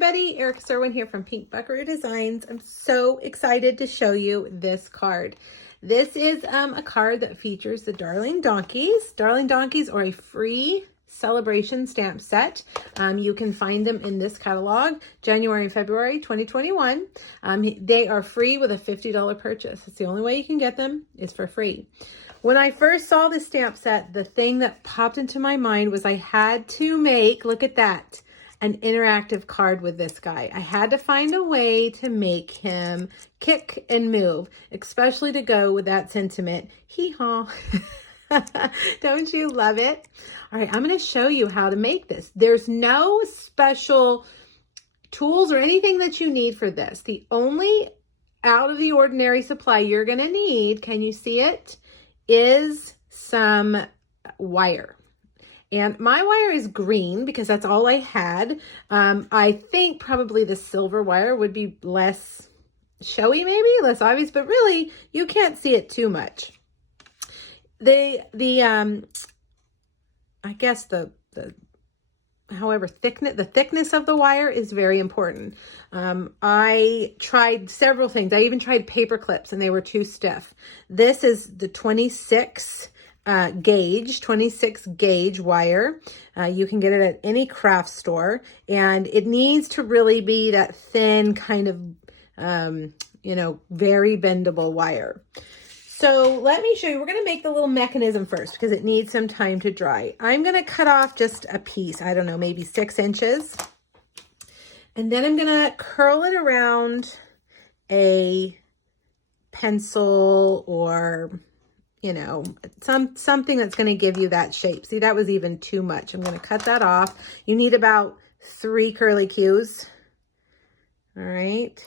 everybody, Erica Serwin here from Pink Buckaroo Designs. I'm so excited to show you this card. This is a card that features the Darling Donkeys. Darling Donkeys are a free celebration stamp set. You can find them in this catalog, January and February 2021. They are free with a $50 purchase. It's the only way you can get them is for free. When I first saw this stamp set, the thing that popped into my mind was I had to make, look at that, an interactive card with this guy. I had to find a way to make him kick and move, especially to go with that sentiment, hee-haw. Don't you love it? All right, I'm going to show you how to make this. There's no special tools or anything that you need for this. The only out of the ordinary supply you're going to need, can you see it, is some wire. And my wire is green because that's all I had. I think probably the silver wire would be less showy, maybe less obvious, but really you can't see it too much. I guess the thickness of the wire is very important. I tried several things. I even tried paper clips and they were too stiff. This is the 26 gauge wire. You can get it at any craft store, and it needs to really be that thin kind of, very bendable wire. So let me show you, we're going to make the little mechanism first because it needs some time to dry. I'm going to cut off just a piece, I don't know, maybe 6 inches. And then I'm going to curl it around a pencil or something that's going to give you that shape. See, that was even too much. I'm going to cut that off. You need about 3 curly cues. All right.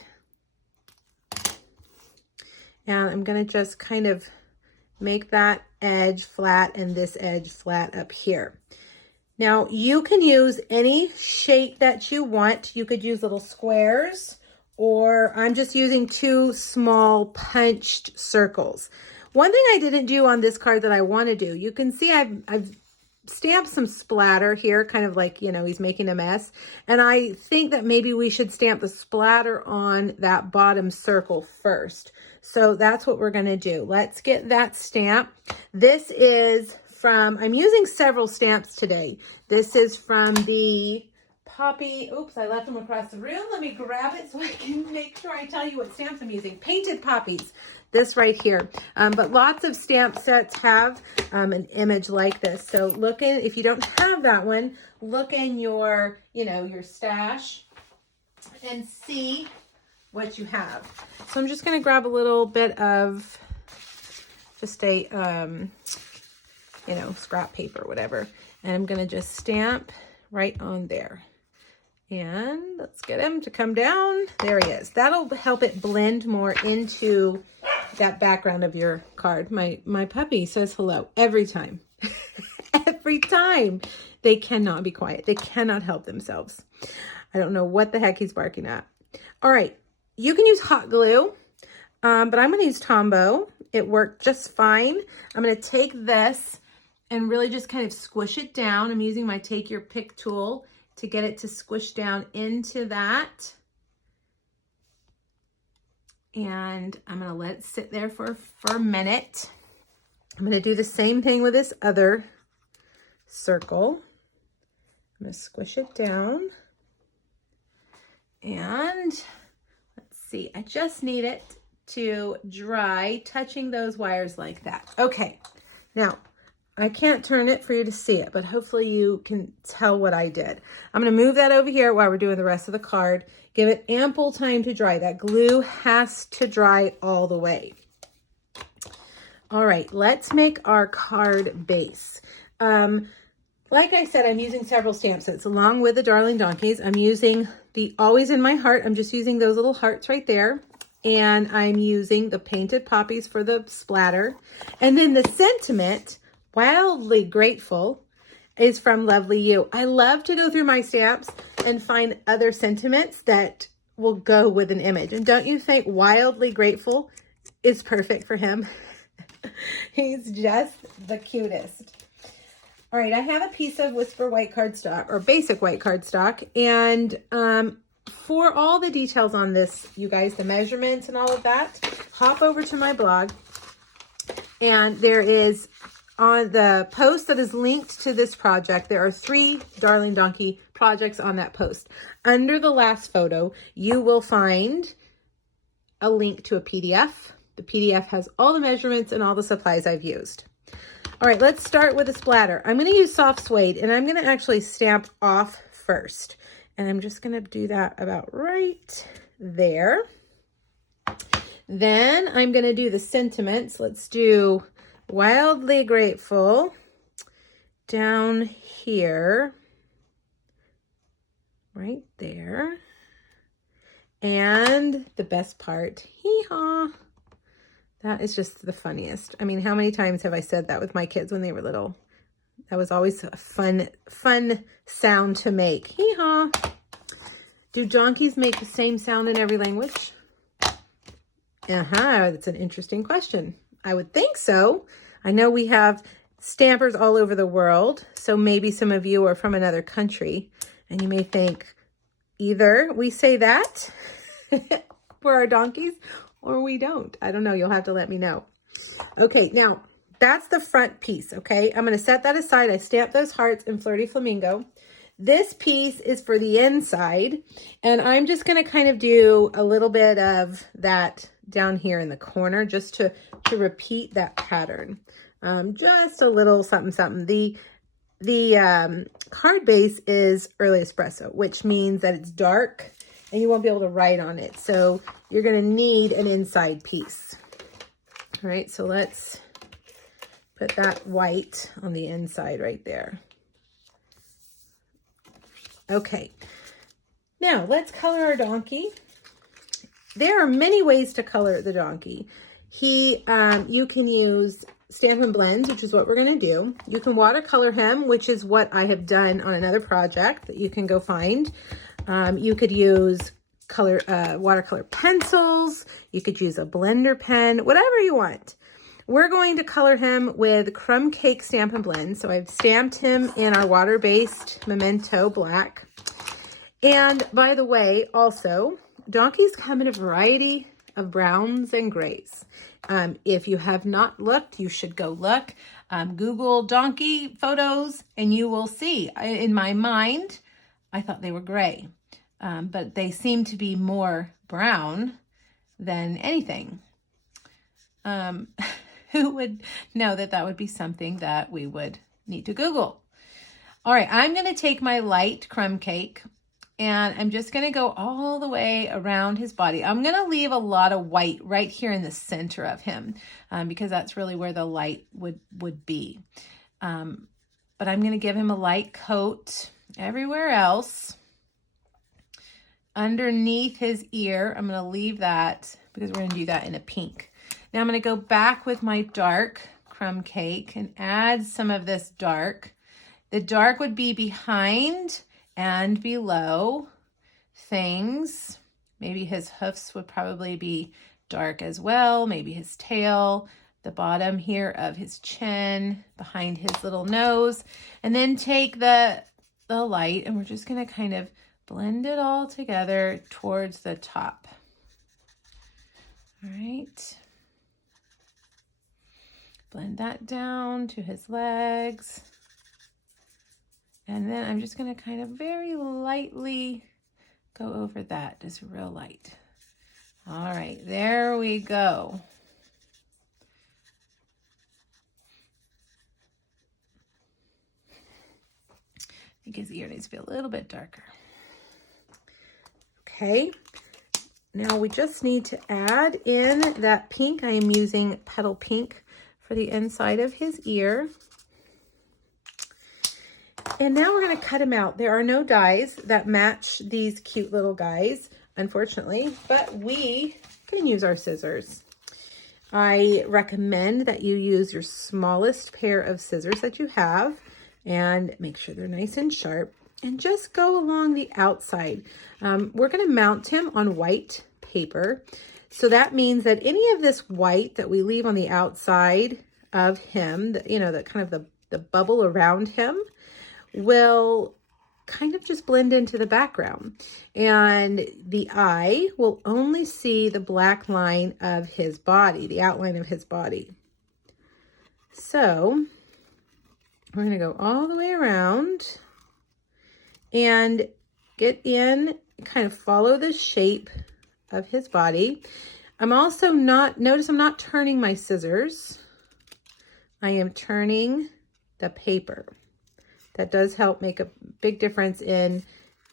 And I'm going to just kind of make that edge flat and this edge flat up here. Now, you can use any shape that you want. You could use little squares, or I'm just using 2 small punched circles. One thing I didn't do on this card that I want to do, you can see I've stamped some splatter here, kind of like, he's making a mess. And I think that maybe we should stamp the splatter on that bottom circle first. So that's what we're going to do. Let's get that stamp. This is from, I'm using several stamps today. This is from the Poppy, oops, I left them across the room. Let me grab it so I can make sure I tell you what stamps I'm using. Painted Poppies, this right here. But lots of stamp sets have an image like this. So look in, if you don't have that one, look in your, your stash and see what you have. So I'm just going to grab a little bit of just a, scrap paper, whatever. And I'm going to just stamp right on there. And let's get him to come down. There he is. That'll help it blend more into that background of your card. My puppy says hello every time. Every time. They cannot be quiet. They cannot help themselves. I don't know what the heck he's barking at. All right. You can use hot glue, but I'm going to use Tombow. It worked just fine. I'm going to take this and really just kind of squish it down. I'm using my Take Your Pick tool to get it to squish down into that. And I'm going to let it sit there for a minute. I'm going to do the same thing with this other circle. I'm going to squish it down. And let's see, I just need it to dry, touching those wires like that. Okay, now I can't turn it for you to see it, but hopefully you can tell what I did. I'm going to move that over here while we're doing the rest of the card. Give it ample time to dry. That glue has to dry all the way. All right, let's make our card base. Like I said, I'm using several stamp sets along with the Darling Donkeys. I'm using the Always in My Heart. I'm just using those little hearts right there. And I'm using the Painted Poppies for the splatter. And then the sentiment, Wildly Grateful, is from Lovely You. I love to go through my stamps and find other sentiments that will go with an image. And don't you think Wildly Grateful is perfect for him? He's just the cutest. All right, I have a piece of Whisper white cardstock, or basic white cardstock, and for all the details on this, you guys, the measurements and all of that, hop over to my blog. And there is, on the post that is linked to this project, there are 3 Darling Donkey projects on that post. Under the last photo, you will find a link to a PDF. The PDF has all the measurements and all the supplies I've used. All right, let's start with a splatter. I'm going to use soft suede, and I'm going to actually stamp off first. And I'm just going to do that about right there. Then I'm going to do the sentiments. Let's do Wildly Grateful down here, right there. And the best part, hee-haw. That is just the funniest. I mean, how many times have I said that with my kids when they were little? That was always a fun sound to make. Hee-haw. Do donkeys make the same sound in every language? That's an interesting question. I would think so. I know we have stampers all over the world, so maybe some of you are from another country, and you may think either we say that for our donkeys, or we don't. I don't know. You'll have to let me know. Okay, now that's the front piece, okay? I'm going to set that aside. I stamped those hearts in Flirty Flamingo. This piece is for the inside, and I'm just going to kind of do a little bit of that down here in the corner just to repeat that pattern. Just a little something, something. The card base is early espresso, which means that it's dark and you won't be able to write on it. So you're going to need an inside piece. All right, so let's put that white on the inside right there. Okay, now let's color our donkey. There are many ways to color the donkey. You can use Stampin' Blends, which is what we're going to do. You can watercolor him, which is what I have done on another project that you can go find. You could use watercolor pencils. You could use a blender pen, whatever you want. We're going to color him with Crumb Cake Stampin' Blend. So I've stamped him in our water-based Memento Black. And by the way, also, donkeys come in a variety of browns and grays. If you have not looked, you should go look. Google donkey photos and you will see. In my mind, I thought they were gray, but they seem to be more brown than anything. Who would know that that would be something that we would need to Google? All right, I'm going to take my light crumb cake and I'm just going to go all the way around his body. I'm going to leave a lot of white right here in the center of him because that's really where the light would be. But I'm going to give him a light coat everywhere else. Underneath his ear, I'm going to leave that because we're going to do that in a pink. Now I'm going to go back with my dark crumb cake and add some of this dark. The dark would be behind and below things. Maybe his hoofs would probably be dark as well. Maybe his tail, the bottom here of his chin, behind his little nose. And then take the light and we're just going to kind of blend it all together towards the top. All right. Blend that down to his legs. And then I'm just going to kind of very lightly go over that, just real light. All right, there we go. I think his ear needs to be a little bit darker. Okay, now we just need to add in that pink. I am using Petal Pink for the inside of his ear. And now we're going to cut him out. There are no dies that match these cute little guys, unfortunately, but we can use our scissors. I recommend that you use your smallest pair of scissors that you have and make sure they're nice and sharp and just go along the outside. We're going to mount him on white paper. So that means that any of this white that we leave on the outside of him, the kind of the bubble around him, will kind of just blend into the background. And the eye will only see the black line of his body, the outline of his body. So we're going to go all the way around and get in, kind of follow the shape of his body. I'm also notice I'm not turning my scissors. I am turning the paper. That does help make a big difference in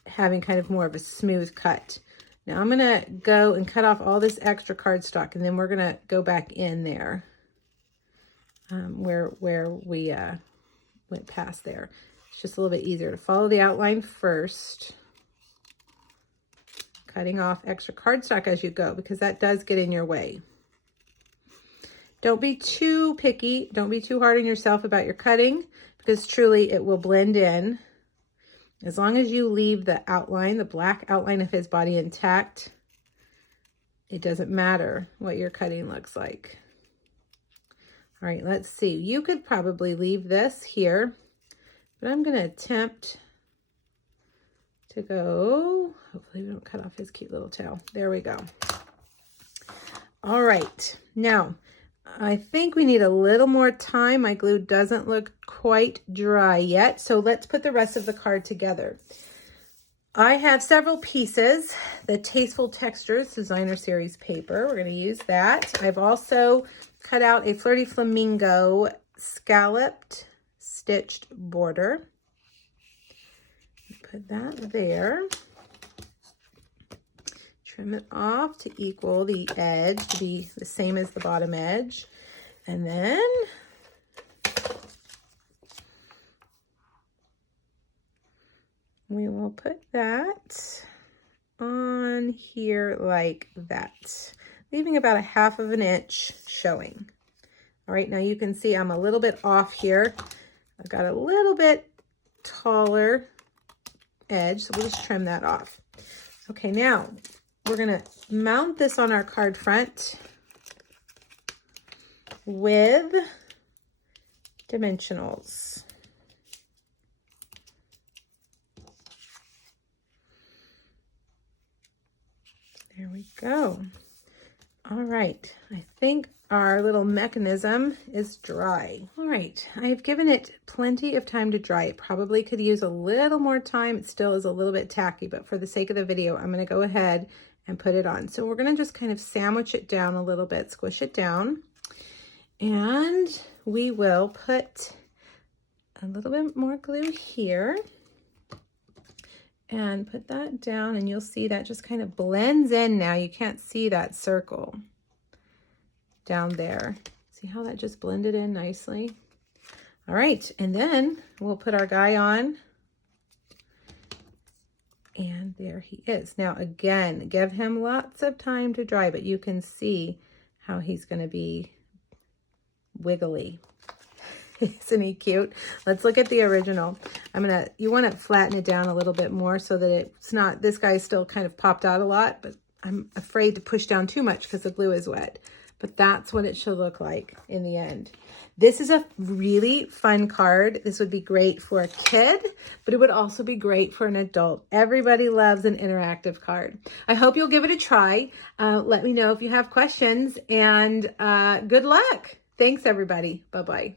having kind of more of a smooth cut. Now I'm going to go and cut off all this extra cardstock, and then we're going to go back in there where we went past there. It's just a little bit easier to follow the outline first, cutting off extra cardstock as you go, because that does get in your way. Don't be too picky. Don't be too hard on yourself about your cutting, because truly it will blend in. As long as you leave the outline, the black outline of his body intact, it doesn't matter what your cutting looks like. All right, let's see. You could probably leave this here, but I'm going to attempt to go, hopefully we don't cut off his cute little tail. There we go. All right, now I think we need a little more time. My glue doesn't look quite dry yet, so let's put the rest of the card together. I have several pieces, the Tasteful Textures Designer Series paper. We're going to use that. I've also cut out a Flirty Flamingo scalloped stitched border. Put that there. Trim it off to equal the edge, to be the same as the bottom edge. And then we will put that on here like that, leaving about a 1/2 inch showing. All right, now you can see I'm a little bit off here. I've got a little bit taller edge, so we'll just trim that off. Okay, now we're gonna mount this on our card front with dimensionals. There we go. All right, I think our little mechanism is dry. All right, I've given it plenty of time to dry. It probably could use a little more time. It still is a little bit tacky, but for the sake of the video, I'm gonna go ahead and put it on. So we're gonna just kind of sandwich it down a little bit, squish it down, and we will put a little bit more glue here and put that down, and you'll see that just kind of blends in now. You can't see that circle down there. See how that just blended in nicely? All right, and then we'll put our guy on, and there he is. Now again, give him lots of time to dry, but you can see how he's gonna be wiggly. Isn't he cute? Let's look at the original. You want to flatten it down a little bit more so that it's not, this guy's still kind of popped out a lot, but I'm afraid to push down too much because the glue is wet. But that's what it should look like in the end. This is a really fun card. This would be great for a kid, but it would also be great for an adult. Everybody loves an interactive card. I hope you'll give it a try. Let me know if you have questions, and good luck. Thanks, everybody. Bye-bye.